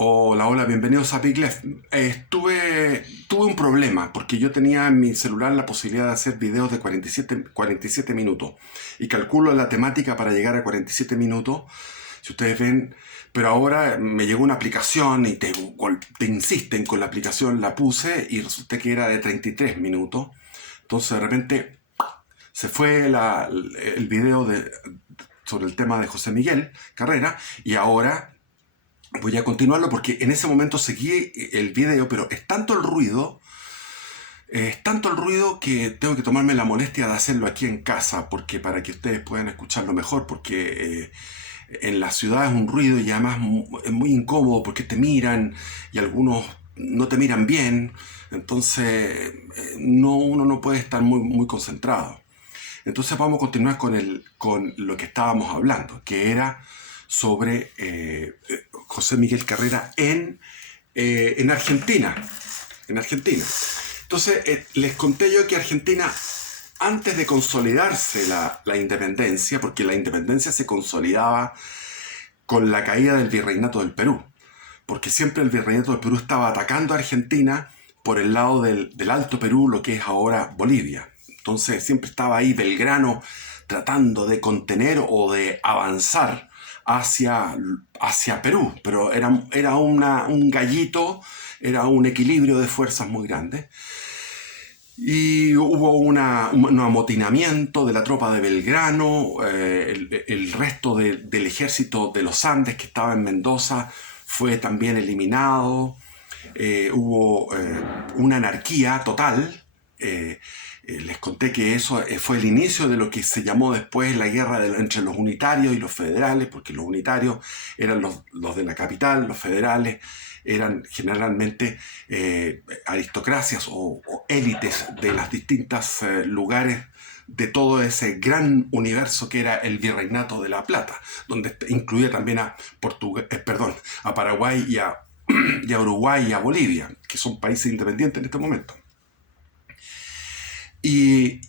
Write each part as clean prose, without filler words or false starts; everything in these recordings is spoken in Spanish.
Hola, hola, bienvenidos a Piglet. Tuve un problema porque yo tenía en mi celular la posibilidad de hacer videos de 47 minutos y calculo la temática para llegar a 47 minutos, si ustedes ven, pero ahora me llegó una aplicación y te insisten con la aplicación, la puse y resulta que era de 33 minutos. Entonces de repente se fue el video sobre el tema de José Miguel Carrera y ahora voy a continuarlo porque en ese momento seguí el video, pero es tanto el ruido que tengo que tomarme la molestia de hacerlo aquí en casa, porque para que ustedes puedan escucharlo mejor, porque en la ciudad es un ruido y además es muy incómodo porque te miran y algunos no te miran bien, entonces uno no puede estar muy concentrado. Entonces vamos a continuar con lo que estábamos hablando, que era sobre José Miguel Carrera en Argentina. En Argentina. Entonces les conté yo que Argentina, antes de consolidarse la independencia, porque la independencia se consolidaba con la caída del virreinato del Perú, porque siempre el virreinato del Perú estaba atacando a Argentina por el lado del Alto Perú, lo que es ahora Bolivia. Entonces siempre estaba ahí Belgrano tratando de contener o de avanzar hacia Perú, pero era un gallito, era un equilibrio de fuerzas muy grande. Y hubo un amotinamiento de la tropa de Belgrano, el resto del ejército de los Andes que estaba en Mendoza fue también eliminado, hubo una anarquía total. Les conté que eso fue el inicio de lo que se llamó después la guerra entre los unitarios y los federales, porque los unitarios eran los de la capital, los federales eran generalmente aristocracias o élites de los distintos lugares de todo ese gran universo que era el Virreinato de la Plata, donde incluía también a Paraguay y a Uruguay y a Bolivia, que son países independientes en este momento. Y,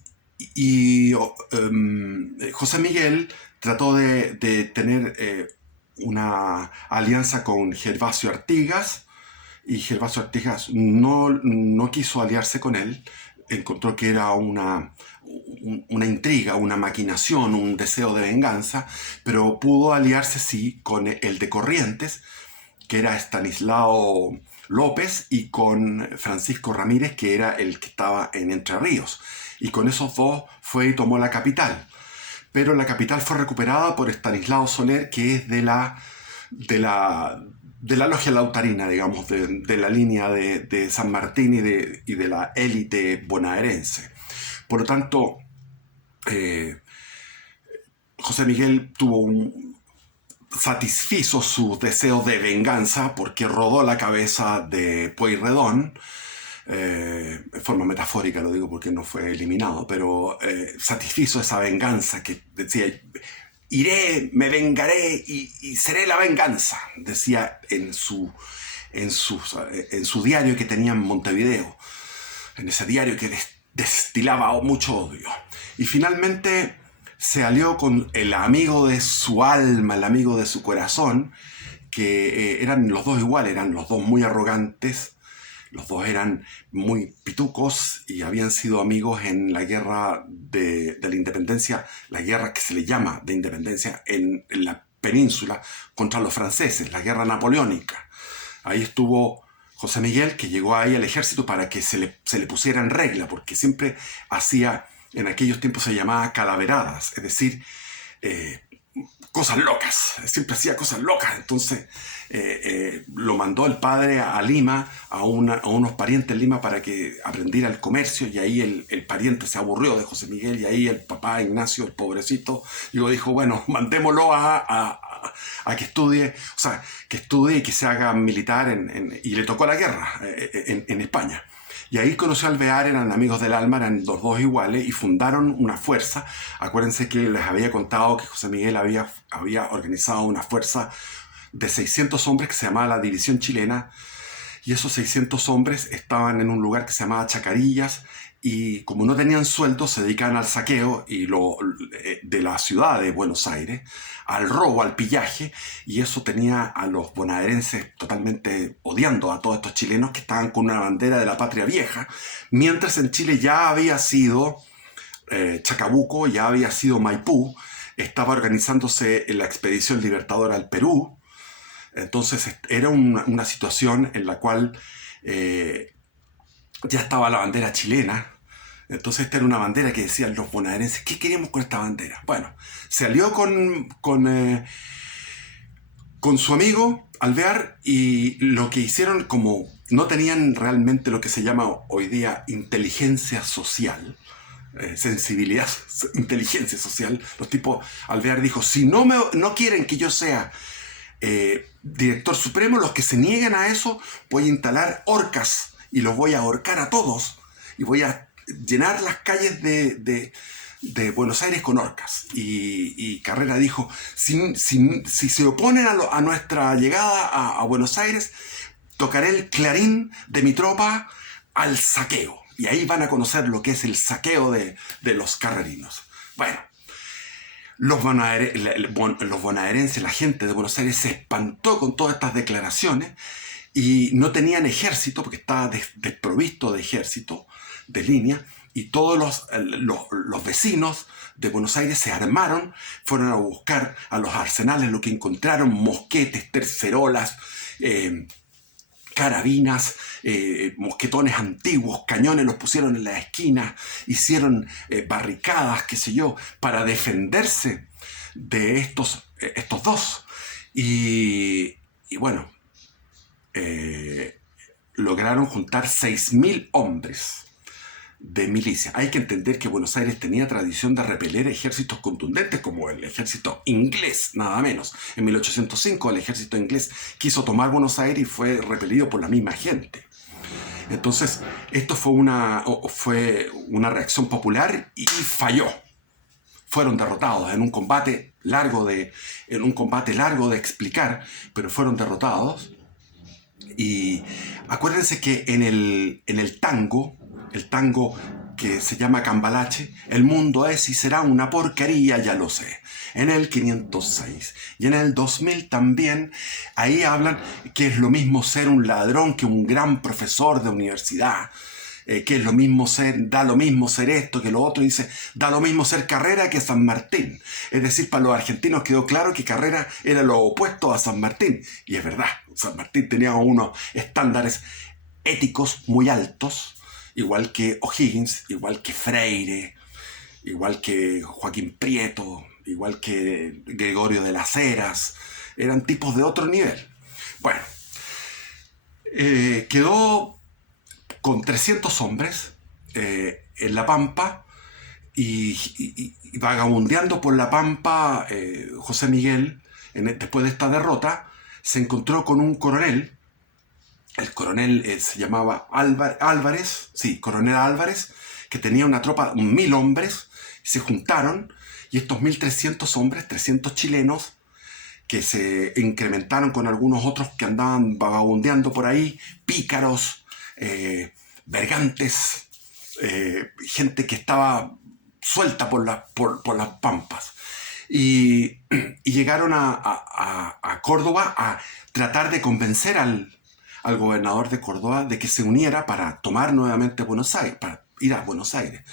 José Miguel trató de tener una alianza con Gervasio Artigas, y Gervasio Artigas no quiso aliarse con él, encontró que era una intriga, una maquinación, un deseo de venganza, pero pudo aliarse sí con el de Corrientes, que era Estanislao López, y con Francisco Ramírez, que era el que estaba en Entre Ríos. Y con esos dos fue y tomó la capital. Pero la capital fue recuperada por Estanislao Soler, que es de la logia lautarina, digamos, de la línea de San Martín y de la élite bonaerense. Por lo tanto, José Miguel satisfizo sus deseos de venganza porque rodó la cabeza de Pueyrredón, en forma metafórica lo digo porque no fue eliminado, pero satisfizo esa venganza que decía, iré, me vengaré y seré la venganza, decía en su diario que tenía en Montevideo, en ese diario que destilaba mucho odio. Y finalmente se alió con el amigo de su alma, el amigo de su corazón, que eran los dos iguales, eran los dos muy arrogantes, los dos eran muy pitucos y habían sido amigos en la guerra de la independencia, la guerra que se le llama de independencia en la península contra los franceses, la guerra napoleónica. Ahí estuvo José Miguel, que llegó ahí al ejército para que se le pusiera en regla, porque siempre hacía, en aquellos tiempos se llamaba calaveradas, es decir, cosas locas, siempre hacía cosas locas. Entonces lo mandó el padre a Lima, a unos parientes en Lima para que aprendiera el comercio, y ahí el pariente se aburrió de José Miguel, y ahí el papá Ignacio, el pobrecito, dijo, bueno, mandémoslo a que estudie, o sea, que estudie y que se haga militar, y le tocó la guerra en España. Y ahí conoció a Alvear, eran amigos del alma, eran los dos iguales, y fundaron una fuerza. Acuérdense que les había contado que José Miguel había organizado una fuerza de 600 hombres que se llamaba la División Chilena, y esos 600 hombres estaban en un lugar que se llamaba Chacarillas, y como no tenían sueldo se dedicaban al saqueo de la ciudad de Buenos Aires, al robo, al pillaje, y eso tenía a los bonaerenses totalmente odiando a todos estos chilenos que estaban con una bandera de la patria vieja, mientras en Chile ya había sido Chacabuco, ya había sido Maipú, estaba organizándose la expedición libertadora al Perú. Entonces era una situación en la cual ya estaba la bandera chilena. Entonces esta era una bandera que decían los bonaerenses, ¿qué queremos con esta bandera? Bueno, se alió con su amigo Alvear, y lo que hicieron, como no tenían realmente lo que se llama hoy día inteligencia social, sensibilidad, inteligencia social, los tipos, Alvear dijo, si no quieren que yo sea director supremo, los que se nieguen a eso, voy a instalar horcas y los voy a ahorcar a todos y voy a llenar las calles de Buenos Aires con horcas. Y Carrera dijo, si se oponen a nuestra llegada a Buenos Aires, tocaré el clarín de mi tropa al saqueo. Y ahí van a conocer lo que es el saqueo de los carrerinos. Bueno, los bonaerenses, la gente de Buenos Aires se espantó con todas estas declaraciones y no tenían ejército porque estaba desprovisto de ejército de línea, y todos los vecinos de Buenos Aires se armaron, fueron a buscar a los arsenales lo que encontraron: mosquetes, tercerolas, carabinas, mosquetones antiguos, cañones, los pusieron en las esquinas, hicieron barricadas, qué sé yo, para defenderse de estos dos. Y bueno, lograron juntar 6.000 hombres de milicia. Hay que entender que Buenos Aires tenía tradición de repeler ejércitos contundentes, como el ejército inglés, nada menos. En 1805 el ejército inglés quiso tomar Buenos Aires y fue repelido por la misma gente. Entonces, esto fue una reacción popular y falló. Fueron derrotados en un combate largo de explicar, pero fueron derrotados. Y acuérdense que en el tango que se llama Cambalache, el mundo es y será una porquería, ya lo sé. En el 506 y en el 2000 también, ahí hablan que es lo mismo ser un ladrón que un gran profesor de universidad, que es lo mismo da lo mismo ser esto que lo otro, y dice, da lo mismo ser Carrera que San Martín. Es decir, para los argentinos quedó claro que Carrera era lo opuesto a San Martín, y es verdad, San Martín tenía unos estándares éticos muy altos, igual que O'Higgins, igual que Freire, igual que Joaquín Prieto, igual que Gregorio de las Heras. Eran tipos de otro nivel. Bueno, quedó con 300 hombres en La Pampa, y vagabundeando por La Pampa, José Miguel, después de esta derrota, se encontró con un coronel. El coronel se llamaba Álvarez, sí, coronel Álvarez, que tenía una tropa, 1.000 hombres, se juntaron, y estos 1.300 hombres, 300 chilenos, que se incrementaron con algunos otros que andaban vagabundeando por ahí, pícaros, bergantes, gente que estaba suelta por las pampas. Y llegaron a Córdoba a tratar de convencer al gobernador de Córdoba de que se uniera para tomar nuevamente Buenos Aires, para ir a Buenos Aires.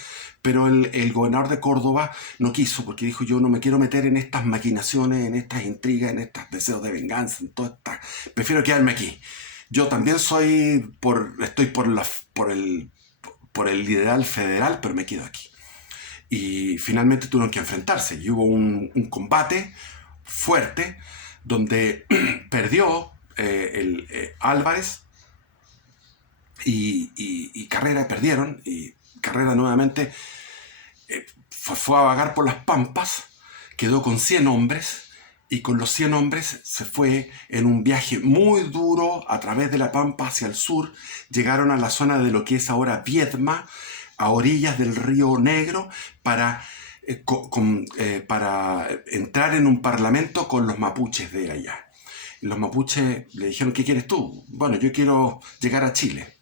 Pero el gobernador de Córdoba no quiso, porque dijo, yo no me quiero meter en estas maquinaciones, en estas intrigas, en estos deseos de venganza, en todo esto. Prefiero quedarme aquí. Yo también estoy por el ideal federal, pero me quedo aquí. Y finalmente tuvieron que enfrentarse, y hubo un combate fuerte donde perdió Álvarez y Carrera, perdieron, y Carrera nuevamente fue a vagar por las pampas, quedó con 100 hombres, y con los 100 hombres se fue en un viaje muy duro a través de la pampa hacia el sur. Llegaron a la zona de lo que es ahora Viedma, a orillas del río Negro, para entrar en un parlamento con los mapuches de allá. Los mapuches le dijeron, ¿qué quieres tú? Bueno, yo quiero llegar a Chile.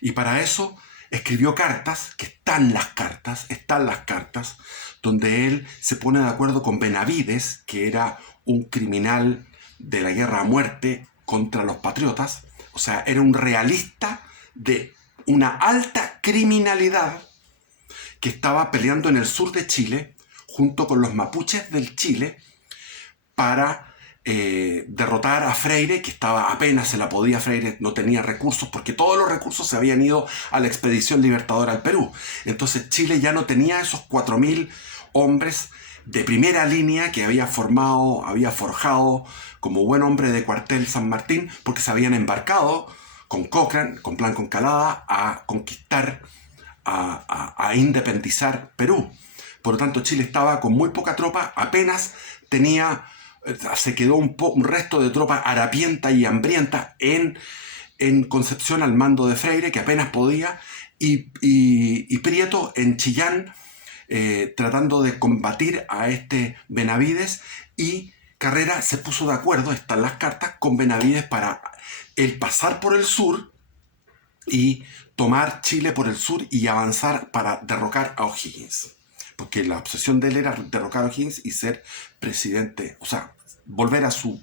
Y para eso escribió cartas, que están las cartas, donde él se pone de acuerdo con Benavides, que era un criminal de la guerra a muerte contra los patriotas. O sea, era un realista de una alta criminalidad que estaba peleando en el sur de Chile, junto con los mapuches del Chile, para derrotar a Freire, que estaba apenas se la podía. Freire no tenía recursos, porque todos los recursos se habían ido a la expedición libertadora al Perú. Entonces Chile ya no tenía esos 4.000 hombres de primera línea que había forjado como buen hombre de cuartel San Martín, porque se habían embarcado con Cochrane, con Plan Concalada, a conquistar, a independizar Perú. Por lo tanto, Chile estaba con muy poca tropa, apenas se quedó un resto de tropa harapienta y hambrienta en Concepción al mando de Freire, que apenas podía, y Prieto en Chillán, tratando de combatir a este Benavides, y Carrera se puso de acuerdo, están las cartas, con Benavides para él pasar por el sur y tomar Chile por el sur y avanzar para derrocar a O'Higgins. Porque la obsesión de él era derrocar a O'Higgins y ser presidente, o sea, volver a su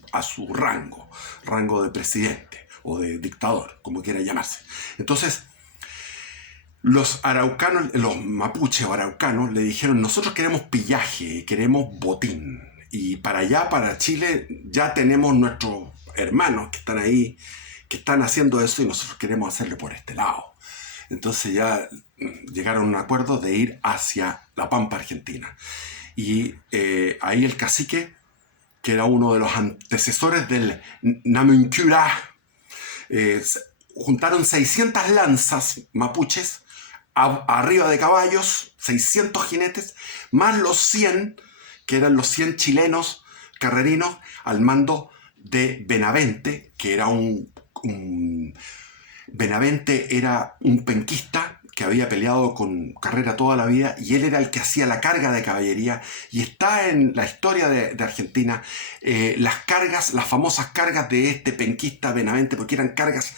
rango de presidente o de dictador, como quiera llamarse. Entonces, los araucanos, los mapuches o araucanos, le dijeron: nosotros queremos pillaje, queremos botín. Y para allá, para Chile, ya tenemos nuestros hermanos que están ahí, que están haciendo eso, y nosotros queremos hacerlo por este lado. Entonces ya llegaron a un acuerdo de ir hacia la Pampa Argentina. Y ahí el cacique, que era uno de los antecesores del Namuncurá, juntaron 600 lanzas mapuches arriba de caballos, 600 jinetes, más los 100, que eran los 100 chilenos carrerinos, al mando de Benavente, que era Benavente era un penquista que había peleado con Carrera toda la vida, y él era el que hacía la carga de caballería. Y está en la historia de Argentina las famosas cargas de este penquista Benavente, porque eran cargas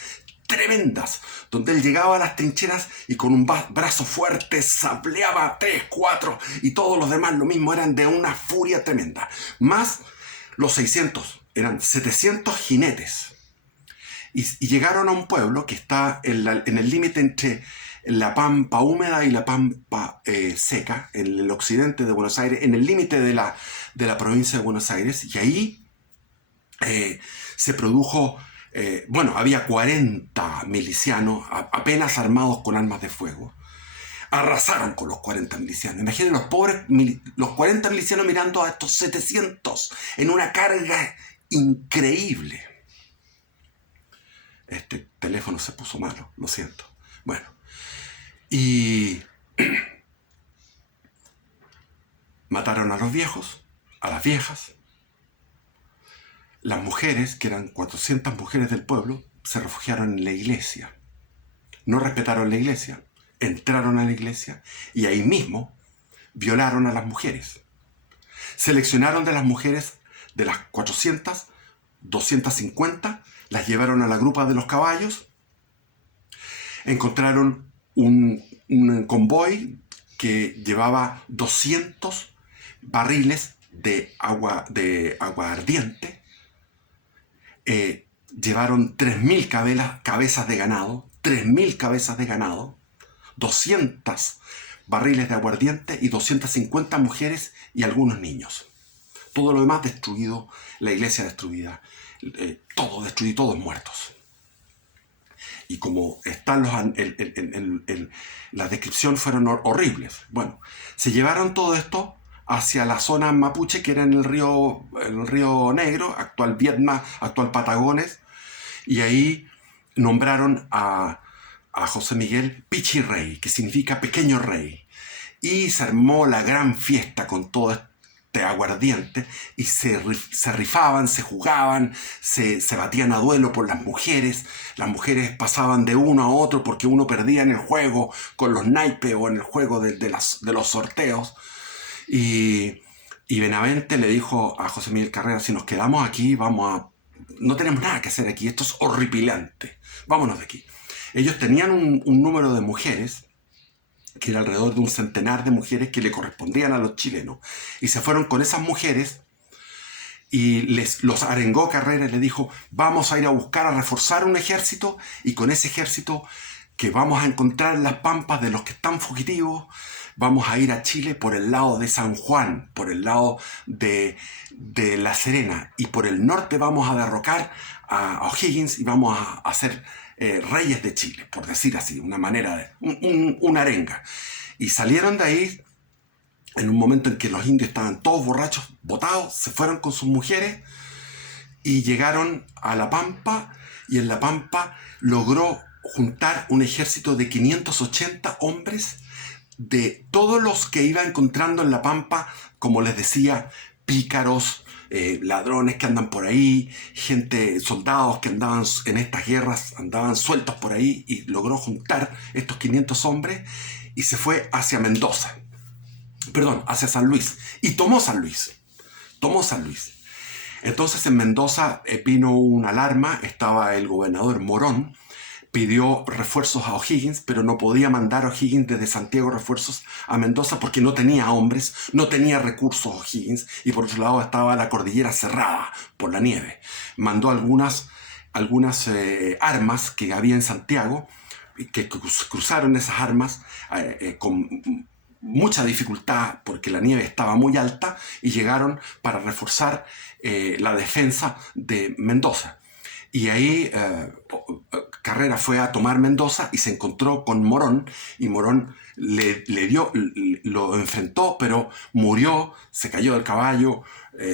tremendas, donde él llegaba a las trincheras y con un brazo fuerte sapleaba 3, 4, y todos los demás lo mismo, eran de una furia tremenda. Más los 600, eran 700 jinetes. Y llegaron a un pueblo que está en el límite entre la pampa húmeda y la pampa seca, en el occidente de Buenos Aires, en el límite de la provincia de Buenos Aires. Y ahí se produjo, había 40 milicianos apenas armados con armas de fuego. Arrasaron con los 40 milicianos. Imaginen los 40 milicianos mirando a estos 700 en una carga increíble. Este teléfono se puso malo, lo siento. Bueno, y mataron a los viejos, a las viejas. Las mujeres, que eran 400 mujeres del pueblo, se refugiaron en la iglesia. No respetaron la iglesia, entraron a la iglesia y ahí mismo violaron a las mujeres. Seleccionaron de las mujeres, de las 400, 250, las llevaron a la grupa de los caballos. Encontraron un convoy que llevaba 200 barriles de agua ardiente. Llevaron 3.000 cabezas de ganado, 3.000 cabezas de ganado, 200 barriles de aguardiente y 250 mujeres y algunos niños. Todo lo demás destruido, la iglesia destruida, todo destruido, todos muertos. Y como están la descripción, fueron horribles. Bueno, se llevaron todo esto hacia la zona mapuche, que era en el río Negro, actual Vietnam, actual Patagones, y ahí nombraron a José Miguel Pichirrey, que significa pequeño rey. Y se armó la gran fiesta con todo este aguardiente, y se rifaban, se jugaban, se batían a duelo por las mujeres. Las mujeres pasaban de uno a otro porque uno perdía en el juego con los naipes o en el juego de los sorteos. Y Benavente le dijo a José Miguel Carrera: si nos quedamos aquí, no tenemos nada que hacer aquí, esto es horripilante, vámonos de aquí. Ellos tenían un número de mujeres, que era alrededor de un centenar de mujeres que le correspondían a los chilenos. Y se fueron con esas mujeres y los arengó Carrera y le dijo, vamos a ir a buscar, a reforzar un ejército, y con ese ejército que vamos a encontrar en las pampas de los que están fugitivos, vamos a ir a Chile por el lado de San Juan, por el lado de La Serena, y por el norte vamos a derrocar a O'Higgins y vamos a ser reyes de Chile, por decir así, una manera de una arenga. Y salieron de ahí en un momento en que los indios estaban todos borrachos, botados, se fueron con sus mujeres y llegaron a La Pampa, y en La Pampa logró juntar un ejército de 580 hombres de todos los que iba encontrando en La Pampa, como les decía, pícaros, ladrones que andan por ahí, gente, soldados que andaban en estas guerras, andaban sueltos por ahí, y logró juntar estos 500 hombres y se fue hacia Mendoza. Perdón, hacia San Luis, y tomó San Luis. Entonces en Mendoza vino una alarma, estaba el gobernador Morón, pidió refuerzos a O'Higgins, pero no podía mandar a O'Higgins desde Santiago refuerzos a Mendoza porque no tenía hombres, no tenía recursos O'Higgins, y por otro lado estaba la cordillera cerrada por la nieve. Mandó algunas armas que había en Santiago, que cruzaron esas armas con mucha dificultad porque la nieve estaba muy alta, y llegaron para reforzar la defensa de Mendoza. Y ahí Carrera fue a tomar Mendoza y se encontró con Morón, y Morón lo enfrentó, pero murió, se cayó del caballo.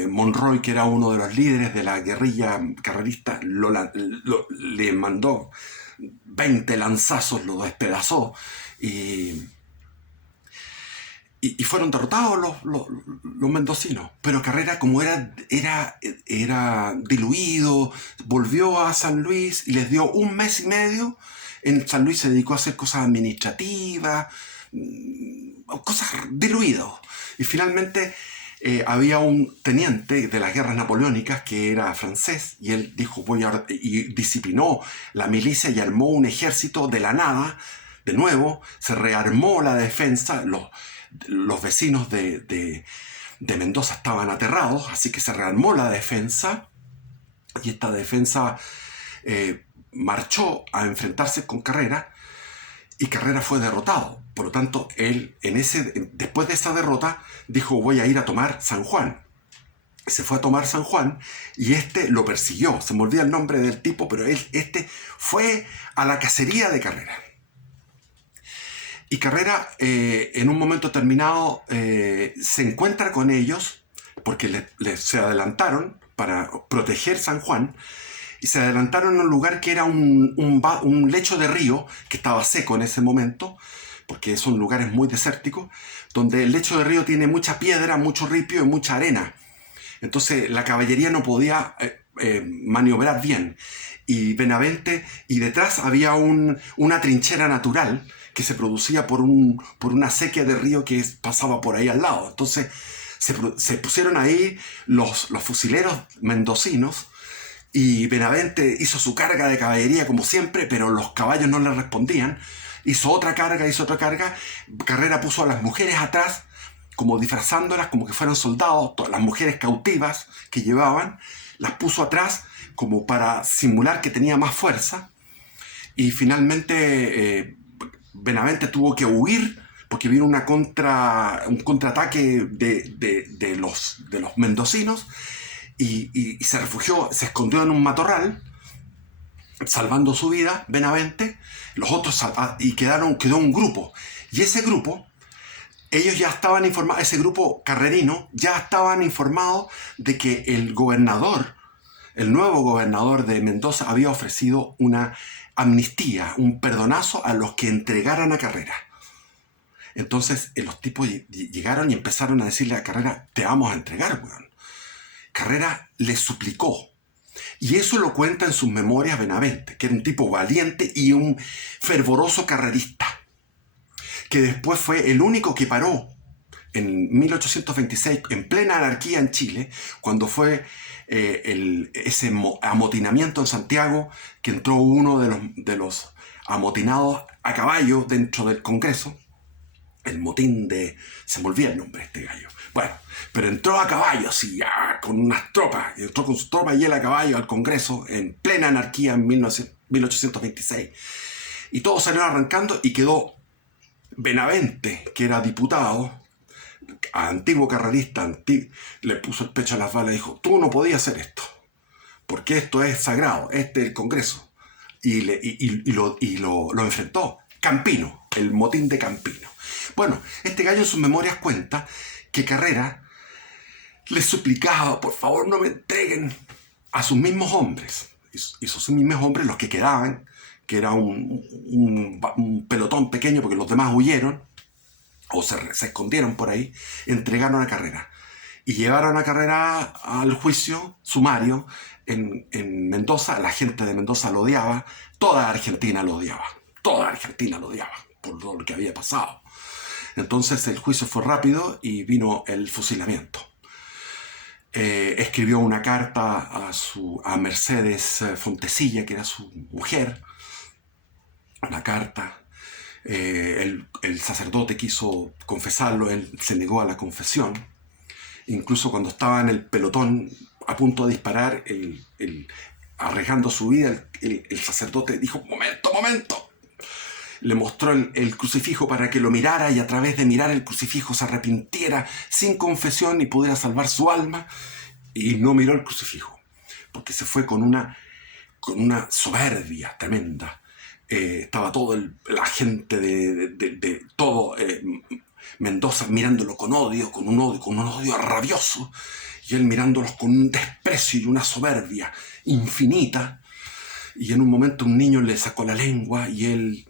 Monroy, que era uno de los líderes de la guerrilla carrerista, le mandó 20 lanzazos, lo despedazó, y fueron derrotados los mendocinos. Pero Carrera, como era diluido, volvió a San Luis y les dio un mes y medio. En San Luis se dedicó a hacer cosas administrativas, cosas diluidas. Y finalmente había un teniente de las guerras napoleónicas que era francés, y él dijo, y disciplinó la milicia y armó un ejército de la nada. De nuevo, se rearmó la defensa. Los vecinos de Mendoza estaban aterrados, así que se rearmó la defensa, y esta defensa marchó a enfrentarse con Carrera, y Carrera fue derrotado. Por lo tanto, él después de esa derrota dijo, voy a ir a tomar San Juan. Se fue a tomar San Juan, y lo persiguió. Se me olvida el nombre del tipo, pero fue a la cacería de Carrera. Y Carrera, en un momento terminado, se encuentra con ellos porque se adelantaron para proteger San Juan, y se adelantaron a un lugar que era un lecho de río que estaba seco en ese momento, porque son lugares muy desérticos, donde el lecho de río tiene mucha piedra, mucho ripio y mucha arena. Entonces la caballería no podía maniobrar bien. Y detrás había una trinchera natural que se producía por una sequía de río que pasaba por ahí al lado. Entonces se pusieron ahí los fusileros mendocinos, y Benavente hizo su carga de caballería como siempre, pero los caballos no le respondían. Hizo otra carga. Carrera puso a las mujeres atrás, como disfrazándolas como que fueran soldados. Todas las mujeres cautivas que llevaban las puso atrás como para simular que tenía más fuerza. Y finalmente Benavente tuvo que huir porque vino un contraataque de los mendocinos, y se refugió, se escondió en un matorral, salvando su vida Benavente. Los otros, y quedó un grupo, y ese grupo, ellos ya estaban informados, ese grupo carrerino ya estaban informados de que el nuevo gobernador de Mendoza había ofrecido una amnistía, un perdonazo a los que entregaran a Carrera. Entonces los tipos llegaron y empezaron a decirle a Carrera, te vamos a entregar, weón. Carrera le suplicó, y eso lo cuenta en sus memorias Benavente, que era un tipo valiente y un fervoroso carrerista, que después fue el único que paró en 1826, en plena anarquía en Chile, cuando fue ese amotinamiento en Santiago, que entró uno de los amotinados a caballo dentro del Congreso. El motín de... se me olvida el nombre de este gallo. Bueno, pero entró a caballo, así, con unas tropas. Entró con su tropa y él a caballo al Congreso en plena anarquía en 1826. Y todos salieron arrancando y quedó Benavente, que era diputado, antiguo carrerista, le puso el pecho a las balas y dijo: tú no podías hacer esto, porque esto es sagrado, este es el Congreso. Lo enfrentó. Campino, el motín de Campino. Bueno, este gallo en sus memorias cuenta que Carrera les suplicaba: por favor no me entreguen a sus mismos hombres. Y sus mismos hombres, los que quedaban, que era un pelotón pequeño porque los demás huyeron o se escondieron por ahí, entregaron a Carrera. Y llevaron a Carrera al juicio sumario en Mendoza. La gente de Mendoza lo odiaba, toda Argentina lo odiaba. Toda Argentina lo odiaba por lo que había pasado. Entonces el juicio fue rápido y vino el fusilamiento. Escribió una carta a Mercedes Fontecilla, que era su mujer. Una carta. El sacerdote quiso confesarlo, él se negó a la confesión. Incluso cuando estaba en el pelotón a punto de disparar, arriesgando su vida, el sacerdote dijo: momento. Le mostró el crucifijo para que lo mirara, y a través de mirar el crucifijo se arrepintiera sin confesión y pudiera salvar su alma. Y no miró el crucifijo, porque se fue con una soberbia tremenda. Estaba toda la gente de todo Mendoza mirándolo con un odio rabioso, y él mirándolos con un desprecio y una soberbia infinita. Y en un momento un niño le sacó la lengua y él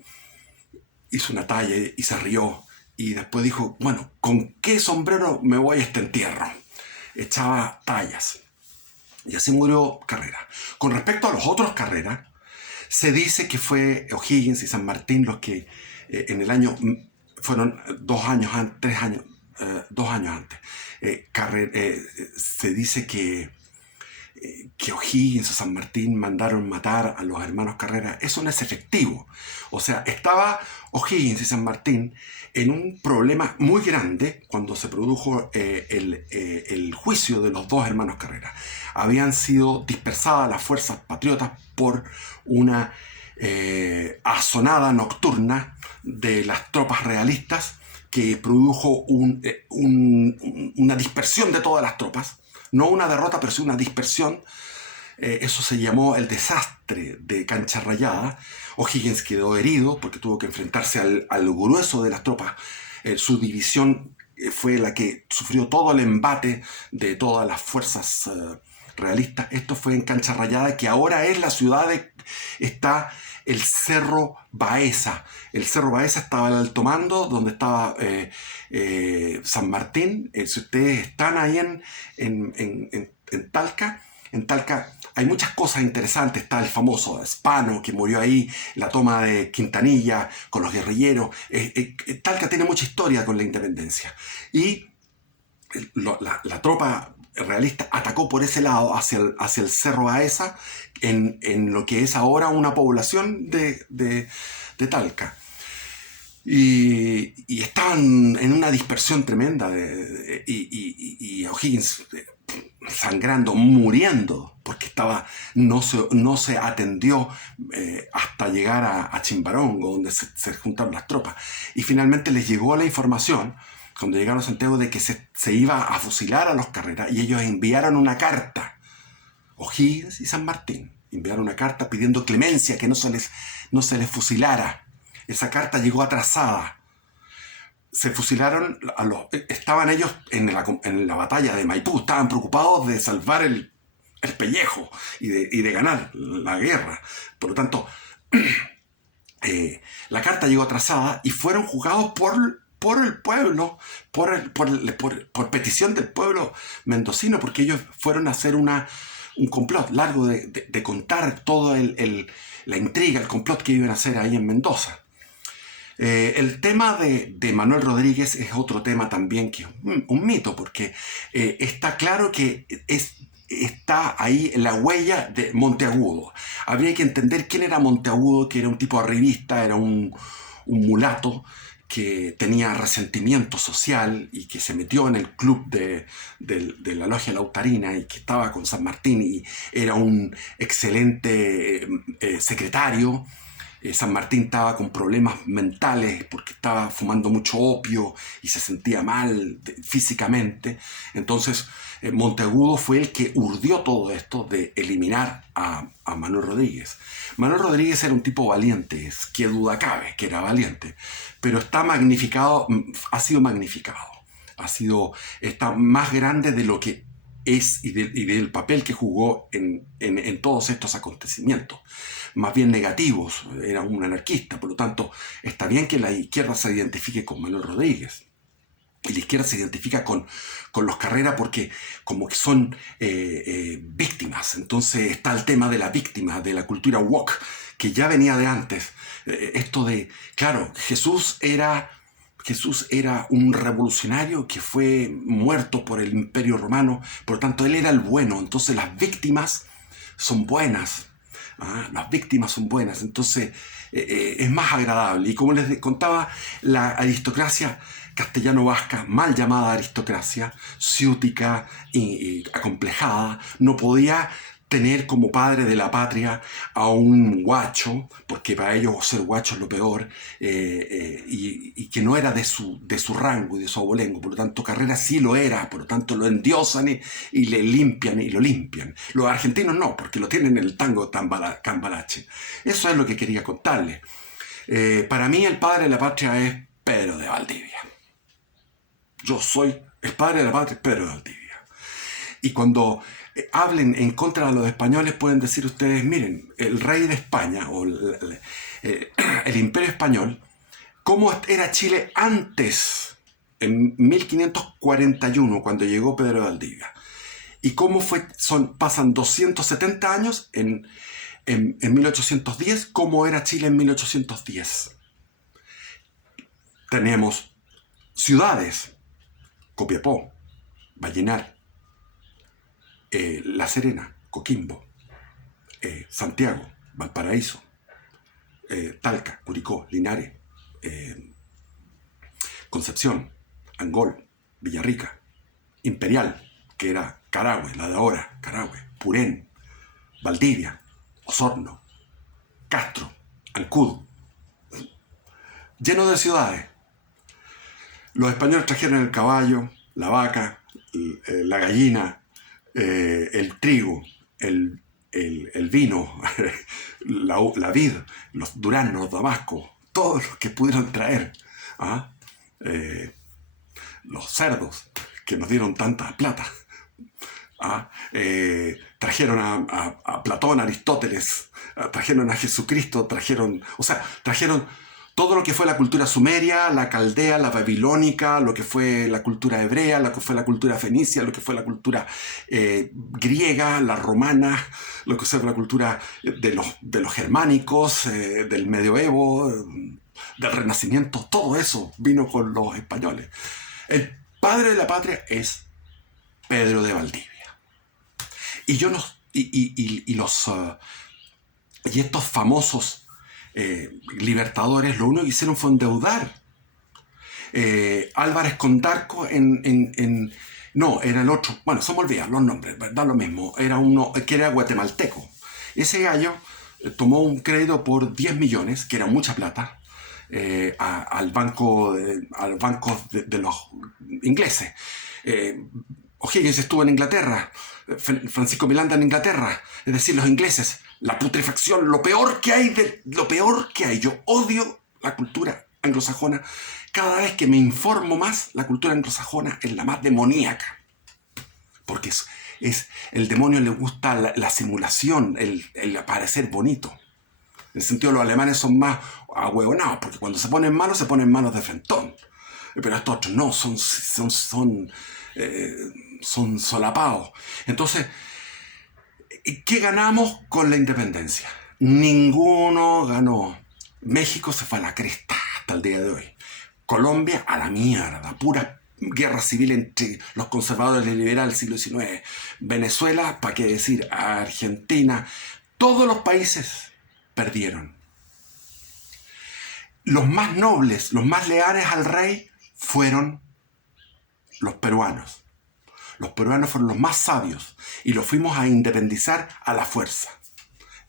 hizo una talla y se rió, y después dijo: bueno, ¿con qué sombrero me voy a este entierro? Echaba tallas. Y así murió Carrera. Con respecto a los otros Carrera, se dice que fue O'Higgins y San Martín los que en el año... fueron 2 años antes, 3 años, 2 años antes. Se dice que O'Higgins o San Martín mandaron matar a los hermanos Carrera. Eso no es efectivo. O sea, estaba O'Higgins y San Martín en un problema muy grande cuando se produjo el juicio de los 2 hermanos Carrera. Habían sido dispersadas las fuerzas patriotas por una asonada nocturna de las tropas realistas que produjo una dispersión de todas las tropas. No una derrota, pero sí una dispersión. Eso se llamó el desastre de Cancha Rayada. O'Higgins quedó herido porque tuvo que enfrentarse al grueso de las tropas. Su división fue la que sufrió todo el embate de todas las fuerzas realistas. Esto fue en Cancha Rayada, que ahora es la ciudad está el Cerro Baeza. El Cerro Baeza estaba al alto mando, donde estaba San Martín. Si ustedes están ahí en Talca, hay muchas cosas interesantes. Está el famoso Spano, que murió ahí, la toma de Quintanilla con los guerrilleros. Talca tiene mucha historia con la independencia. Y la tropa realista atacó por ese lado hacia el Cerro Baeza, en lo que es ahora una población de Talca. Y estaban en una dispersión tremenda y O'Higgins sangrando, muriendo, porque no se atendió hasta llegar a Chimbarongo, donde se juntaron las tropas. Y finalmente les llegó la información, cuando llegaron a Santiago, de que se iba a fusilar a los Carrera, y ellos enviaron una carta. O'Higgins y San Martín enviaron una carta pidiendo clemencia, que no se les fusilara. Esa carta llegó atrasada. Se fusilaron estaban ellos en la batalla de Maipú, estaban preocupados de salvar el pellejo y de ganar la guerra. Por lo tanto, la carta llegó atrasada y fueron juzgados por el pueblo, por petición del pueblo mendocino, porque ellos fueron a hacer un complot largo de contar toda la intriga, el complot que iban a hacer ahí en Mendoza. El tema de Manuel Rodríguez es otro tema también que es un mito, porque está claro que está ahí la huella de Monteagudo. Habría que entender quién era Monteagudo, que era un tipo arribista, era un mulato que tenía resentimiento social y que se metió en el club de la Logia Lautarina y que estaba con San Martín y era un excelente secretario. San Martín estaba con problemas mentales porque estaba fumando mucho opio y se sentía mal físicamente. Entonces, Monteagudo fue el que urdió todo esto de eliminar a Manuel Rodríguez. Manuel Rodríguez era un tipo valiente, qué duda cabe que era valiente, pero está magnificado, ha sido magnificado, está más grande de lo que es y del papel que jugó en todos estos acontecimientos, más bien negativos. Era un anarquista, por lo tanto, está bien que la izquierda se identifique con Manuel Rodríguez. Y la izquierda se identifica con los Carrera porque como que son víctimas. Entonces está el tema de la víctima, de la cultura woke, que ya venía de antes. Esto de, claro, Jesús era un revolucionario que fue muerto por el Imperio Romano, por lo tanto él era el bueno. Entonces las víctimas son buenas. Las víctimas son buenas, entonces es más agradable. Y como les contaba, la aristocracia castellano-vasca, mal llamada aristocracia, ciútica y acomplejada, no podía tener como padre de la patria a un guacho, porque para ellos ser guacho es lo peor, y que no era de su rango y de su abolengo. Por lo tanto, Carrera sí lo era, por lo tanto lo endiosan y le limpian y lo limpian. Los argentinos no, porque lo tienen en el tango Cambalache. Eso es lo que quería contarles. Para mí el padre de la patria es Pedro de Valdivia. Yo soy el padre de la patria, Pedro de Valdivia. Y cuando hablen en contra de los españoles, pueden decir ustedes, miren, el rey de España o el imperio español, ¿cómo era Chile antes, en 1541, cuando llegó Pedro de Valdivia? ¿Y cómo pasan 270 años en 1810? ¿Cómo era Chile en 1810? Tenemos ciudades: Copiapó, Vallenar, La Serena, Coquimbo, Santiago, Valparaíso, Talca, Curicó, Linares, Concepción, Angol, Villarrica, Imperial, que era Carahue, la de ahora, Carahue, Purén, Valdivia, Osorno, Castro, Ancud, lleno de ciudades. Los españoles trajeron el caballo, la vaca, la gallina, el trigo, el vino, la vid, los duraznos, los damascos, todos los que pudieron traer. Los cerdos que nos dieron tanta plata. Trajeron a Platón, a Aristóteles, trajeron a Jesucristo, trajeron todo lo que fue la cultura sumeria, la caldea, la babilónica, lo que fue la cultura hebrea, lo que fue la cultura fenicia, lo que fue la cultura griega, la romana, lo que fue la cultura de los germánicos, del medioevo, del renacimiento. Todo eso vino con los españoles. El padre de la patria es Pedro de Valdivia. Y estos famosos libertadores lo único que hicieron fue endeudar. Álvarez Condarco no, era el otro, bueno, se me olvidan los nombres, da lo mismo, era uno que era guatemalteco. Ese gallo tomó un crédito por 10 millones, que era mucha plata, al banco de los ingleses. O'Higgins estuvo en Inglaterra, Francisco Miranda en Inglaterra, es decir, los ingleses, la putrefacción, lo peor que hay. Yo odio la cultura anglosajona. Cada vez que me informo más, la cultura anglosajona es la más demoníaca, porque el demonio le gusta la simulación, el parecer bonito. En el sentido, los alemanes son más ahueonados, porque cuando se ponen malos de frentón. Pero estos otros no, son solapados. Entonces, ¿qué ganamos con la independencia? Ninguno ganó. México se fue a la cresta hasta el día de hoy. Colombia a la mierda, pura guerra civil entre los conservadores y los liberales del siglo XIX, Venezuela, ¿para qué decir? Argentina, todos los países perdieron. Los más nobles, los más leales al rey fueron los peruanos. Los peruanos fueron los más sabios y los fuimos a independizar a la fuerza.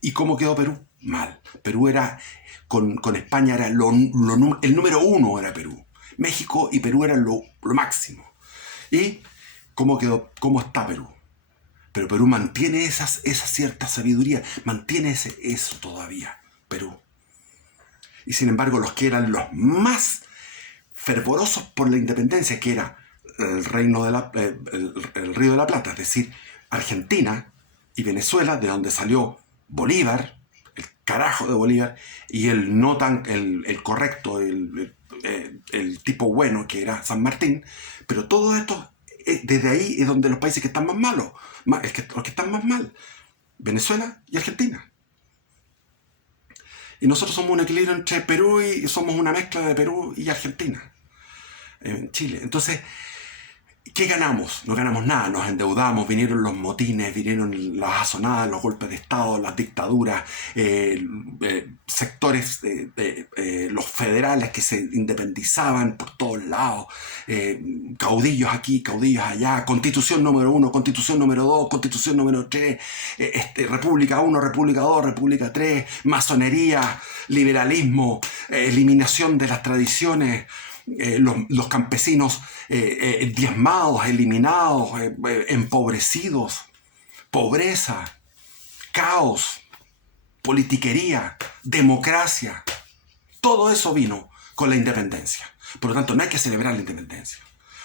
¿Y cómo quedó Perú? Mal. Perú era, con España era el número uno era Perú. México y Perú eran lo máximo. ¿Y cómo quedó? ¿Cómo está Perú? Pero Perú mantiene esa cierta sabiduría, mantiene eso todavía, Perú. Y sin embargo, los que eran los más fervorosos por la independencia, que era el Río de la Plata, es decir, Argentina y Venezuela, de donde salió Bolívar, el carajo de Bolívar, y el no tan, el correcto, el tipo bueno que era San Martín, pero todo esto, desde ahí es donde los países que están más malos, los que están más mal, Venezuela y Argentina. Y nosotros somos un equilibrio entre Perú y somos una mezcla de Perú y Argentina, en Chile. Entonces, ¿qué ganamos? No ganamos nada, nos endeudamos, vinieron los motines, vinieron las azonadas, los golpes de Estado, las dictaduras, sectores, los federales que se independizaban por todos lados, caudillos aquí, caudillos allá, constitución número 1, constitución número 2, constitución número 3, república 1, república 2, república 3, masonería, liberalismo, eliminación de las tradiciones, los campesinos diezmados, eliminados, empobrecidos, pobreza, caos, politiquería, democracia. Todo eso vino con la independencia. Por lo tanto, no hay que celebrar la independencia.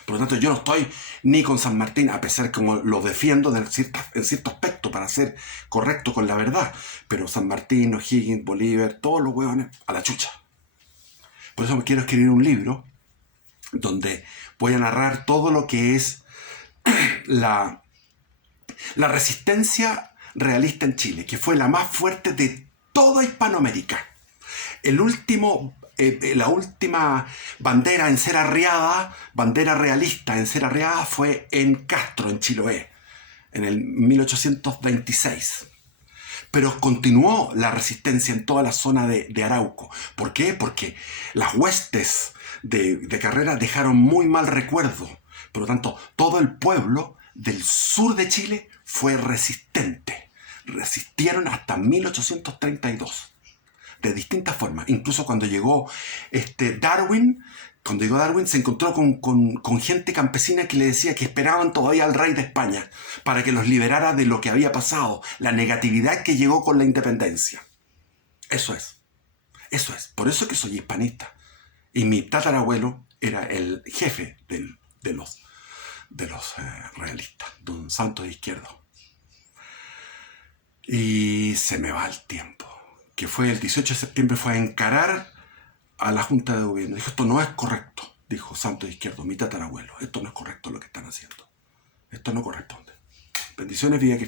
Por lo tanto, yo no estoy ni con San Martín, a pesar como lo defiendo en cierto aspecto para ser correcto con la verdad. Pero San Martín, O'Higgins, Bolívar, todos los huevones a la chucha. Por eso me quiero escribir un libro donde voy a narrar todo lo que es la resistencia realista en Chile, que fue la más fuerte de toda Hispanoamérica. La última bandera en ser arriada, bandera realista en ser arriada, fue en Castro, en Chiloé, en el 1826. Pero continuó la resistencia en toda la zona de Arauco. ¿Por qué? Porque las huestes de Carrera dejaron muy mal recuerdo. Por lo tanto, todo el pueblo del sur de Chile fue resistente. Resistieron hasta 1832. De distintas formas. Incluso cuando llegó Darwin, se encontró con gente campesina que le decía que esperaban todavía al rey de España para que los liberara de lo que había pasado, la negatividad que llegó con la independencia. Eso es. Por eso que soy hispanista. Y mi tatarabuelo era el jefe de los realistas, don Santos Izquierdo. Y se me va el tiempo. Que fue el 18 de septiembre, fue a encarar a la Junta de Gobierno. Dijo, esto no es correcto, dijo Santos Izquierdo, mi tatarabuelo. Esto no es correcto lo que están haciendo. Esto no corresponde. Bendiciones, Villa Cristina.